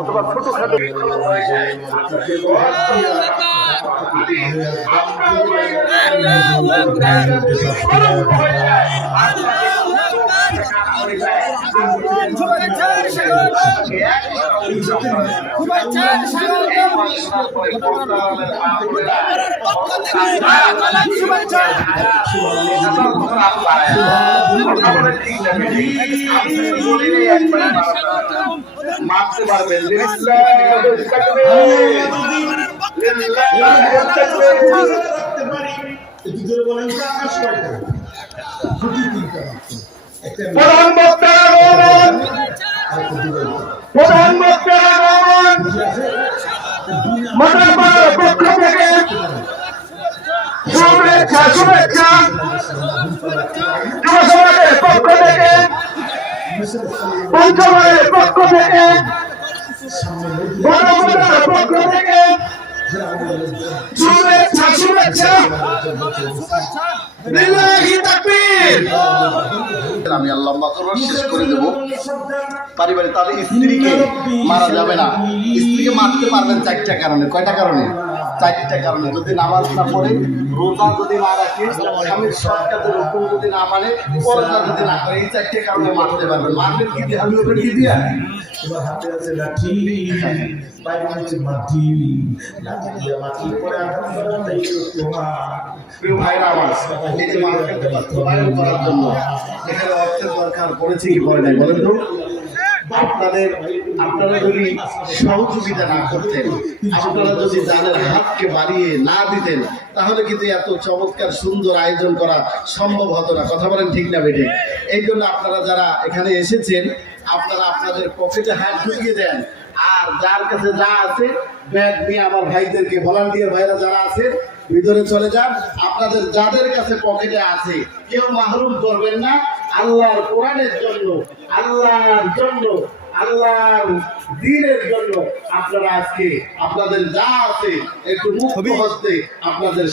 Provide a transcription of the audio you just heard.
অথবা ছোটখাটো হয়ে যায়। মারতে পারবেন প্রধানমন্ত্রীর পক্ষ থেকে শুভেচ্ছা শুভেচ্ছা, যুব সমাজের পক্ষ থেকে, পঞ্চমের পক্ষ থেকে, গণমাতার পক্ষ থেকে শুভেচ্ছা শুভেচ্ছা। আমি আল্লাহ শেষ করে দেবো। পারিবারিক তাদের স্ত্রীকে মারা যাবে না, স্ত্রীকে মারতে পারবেন চারটা কারণে। কয়টা কারণে? চারটা কারণে। যদি নামাজ না পড়ে, রোজা যদি না রাখে, স্বামীর সরকারের হুকুম যদি না মানে, পর্দা যদি না করে, এই চারটে কারণে মারতে পারবেন। মারবেন কি দিয়ে? আমি ওটা কি দিয়া তোমার হাতে আছে লাঠি, বাইরে হচ্ছে মাটি, লাঠি দিয়ে মাটি করে আঘাত করা প্রিয় ভাইরা আমার, এই যে মার্কেটে বাস্তবায়ন করার জন্য এখানে অর্থের দরকার পড়েছে কি পড়ে নাই বলেন তো? আপনারা যদি সহযোগিতা না করতেন, আপনারা যদি জানের হাতকে বাড়িয়ে না দিতেন, তাহলে কিন্তু এত চমৎকার সুন্দর আয়োজন করা সম্ভব হতো না। কথা বলেন ঠিক না বেঠিক? এই জন্য আপনারা যারা এখানে এসেছেন, আপনারা আপনাদের পকেটে হাত ঢুকিয়ে দেন, আর যার কাছে যা আছে ব্যাগ নিয়ে আমার ভাইদেরকে, ভলান্টিয়ার ভাইরা যারা আছে ভিতরে চলে যান। আপনাদের যাদের কাছে পকেটে আছে কেউ মাহরুম করবেন না। আল্লাহর কোরআনের জন্য, আল্লাহর জন্য, আল্লাহর দ্বীনের জন্য আপনারা আজকে আপনাদের যা আছে একটু মুক্ত হস্তে আপনাদের